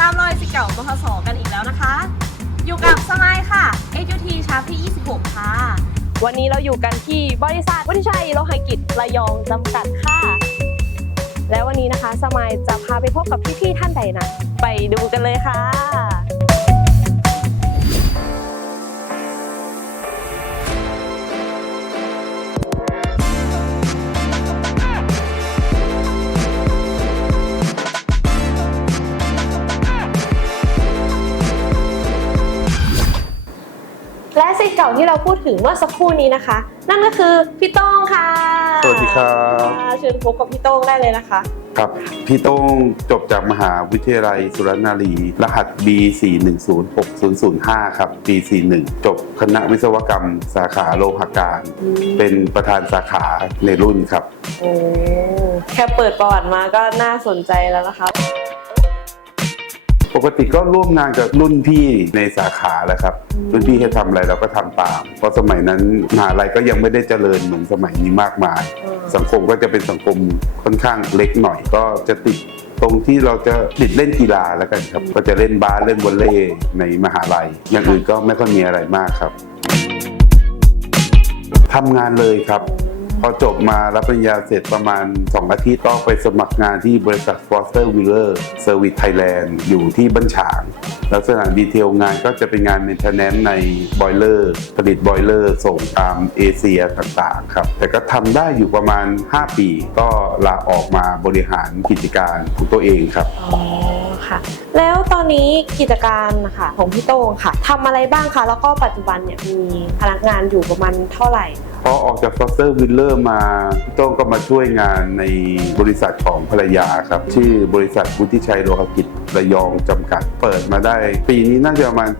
ตามรอยสิเก่าบพสกันอีกแล้วนะคะ อยู่กับสมัยค่ะ HUT ชาร์ปที่ 26 ค่ะ วันนี้เราอยู่กันที่บริษัทวุฒิชัยโลหกิจระยองจำกัดค่ะ และวันนี้นะคะ สมัยจะพาไปพบกับพี่ๆท่านใดนะไปดูกันเลยค่ะ และสิทธิ์เก่าที่เราพูดถึงเมื่อสักครู่นี้นะคะ นั่นก็คือพี่โต้งค่ะสวัสดีครับะเชิญพบกับพี่โต้งได้เลยนะคะ ครับพี่โต้งจบจากมหาวิทยาลัยสุรนารี รหัส B 4 1 0 6 0 0 5ครับปี41 จบคณะวิศวกรรมสาขาโลหะการ เป็นประธานสาขาในรุ่นครับ โอ้ แค่เปิดประวัติมาก็น่าสนใจแล้วนะคะ ปกติก็ร่วมงานกับรุ่นพี่ในสาขาแหละครับ รุ่นพี่ให้ทำอะไรเราก็ทำตาม เพราะสมัยนั้นมหาลัยก็ยังไม่ได้เจริญเหมือนสมัยนี้มากมายอืมสังคมก็จะเป็นสังคมค่อนข้างเล็กหน่อยก็จะติดตรงที่เราจะติดเล่นกีฬาแล้วกันครับ ก็จะเล่นบาสเล่นวอลเลย์ในมหาลัย อย่างอื่นก็ไม่ค่อยมีอะไรมากครับทำงานเลยครับ พอจบมารับปริญญาเสร็จประมาณ 2 อาทิตย์ก็ไปสมัครงานที่บริษัท Foster Wheeler Service Thailand อยู่ที่บ้านฉาง ลักษณะดีเทลงานก็จะเป็นงาน maintenance ในบอยเลอร์ผลิตบอยเลอร์ส่งตามเอเชียต่างๆครับ แต่ก็ทำได้อยู่ประมาณ 5 ปี ก็ลาออกมาบริหารกิจการของตัวเองครับอ๋อ ค่ะ แล้วตอนนี้กิจการนะคะของพี่โต้งค่ะทำอะไรบ้างคะแล้วก็ปัจจุบันเนี่ยมีพนักงานอยู่ประมาณเท่าไหร่คะพอออกจาก Foster Wheeler มาพี่โต้งก็มาช่วยงานในบริษัทของภรรยาครับ ชื่อบริษัทวุฒิชัยโลหะกิจระยองจำกัดเปิดมาได้ ปีนี้น่าจะประมาณ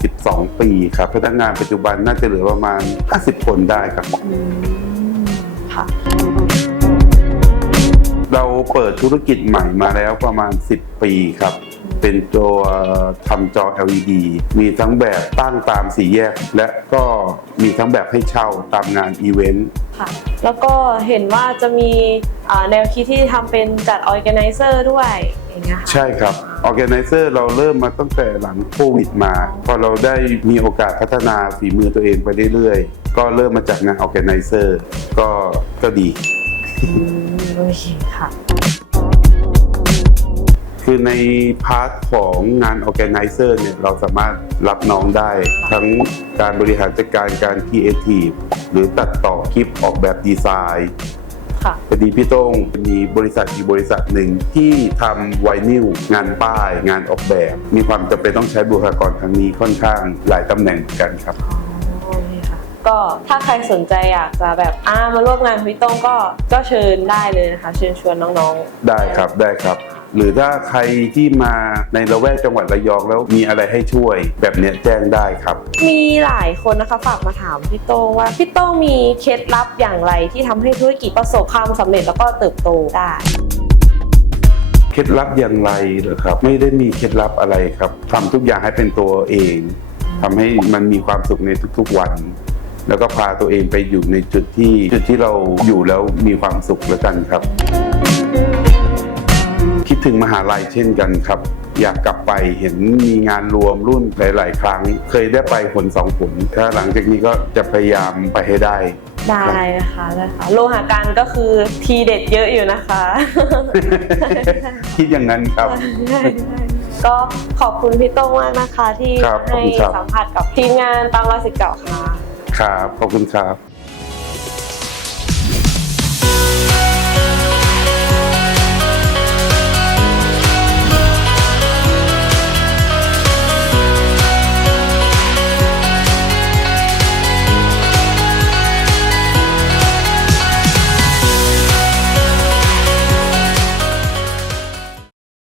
42 ปีครับพนักงานปัจจุบันน่าจะเหลือประมาณ 50 คนได้ครับอืมค่ะ เราเปิดธุรกิจใหม่มาแล้วประมาณ 10 ปีครับ เป็นตัวทำจอ LED มีทั้งแบบตั้งตามสี่แยก และก็มีทั้งแบบให้เช่าตามงานอีเวนต์ค่ะแล้วก็เห็นว่าจะมีอ่าแนวคิดที่ทำเป็นจัด organizer ด้วยอย่างเงี้ยค่ะใช่ครับ Organizer เราเริ่มมาตั้งแต่หลังโควิดมา พอเราได้มีโอกาสพัฒนาฝีมือตัวเองไปเรื่อยๆ ก็เริ่มมาจากงาน Organizer ก็ก็ดีอืม โอเคค่ะ คือในพาร์ทของงาน Organizer เนี่ยเราสามารถรับน้องได้ ทั้งการบริหารจัดการการ Creative หรือตัดต่อคลิปออกแบบดีไซน์ค่ะพอดีพี่โต้งมีบริษัทอีกบริษัทหนึ่งที่ทำไวนิลงานป้าย งานออกแบบ มีความจำเป็นต้องใช้บุคลากรทางนี้ค่อนข้างหลายตำแหน่งเหมือนกันครับโอเคค่ะ ก็ถ้าใครสนใจอยากจะแบบอ่ามาร่วมงานกับพี่โต้งก็ก็เชิญได้เลยนะคะ เชิญชวนน้องได้ครับได้ครับ หรือถ้าใครที่มาในละแวกจังหวัดระยองแล้วมีอะไรให้ช่วยแบบเนี้ยแจ้งได้ครับๆมีหลายคนนะคะฝากมาถามพี่โต้งว่าพี่โต้งมีเคล็ดลับอย่างไรที่ทำให้ธุรกิจประสบความสำเร็จแล้วก็เติบโตได้ เคล็ดลับอย่างไรเหรอครับ ไม่ได้มีเคล็ดลับอะไรครับทำทุกอย่างให้เป็นตัวเองทำให้มันมีความสุขในทุกๆวัน แล้วก็พาตัวเองไปอยู่ในจุดที่จุดที่เราอยู่แล้วมีความสุขแล้วกันครับ คิดถึงมหาลัยเช่นกันครับ อยากกลับไปเห็นมีงานรวมรุ่นหลาย ๆ ครั้ง เคยได้ไปผลสองผลถ้าหลังจากนี้ก็จะพยายามไปให้ได้ ได้นะคะได้ค่ะโลหะการก็คือทีเด็ดเยอะอยู่นะคะ คิดอย่างนั้นครับ ใช่ใช่ก็ขอบคุณพี่โต้งมากนะคะที่ครับขอบให้คุณครับ สัมผัสกับทีมงานตามรอยสิทธิ์เก่าค่ะ ครับขอบคุณครับ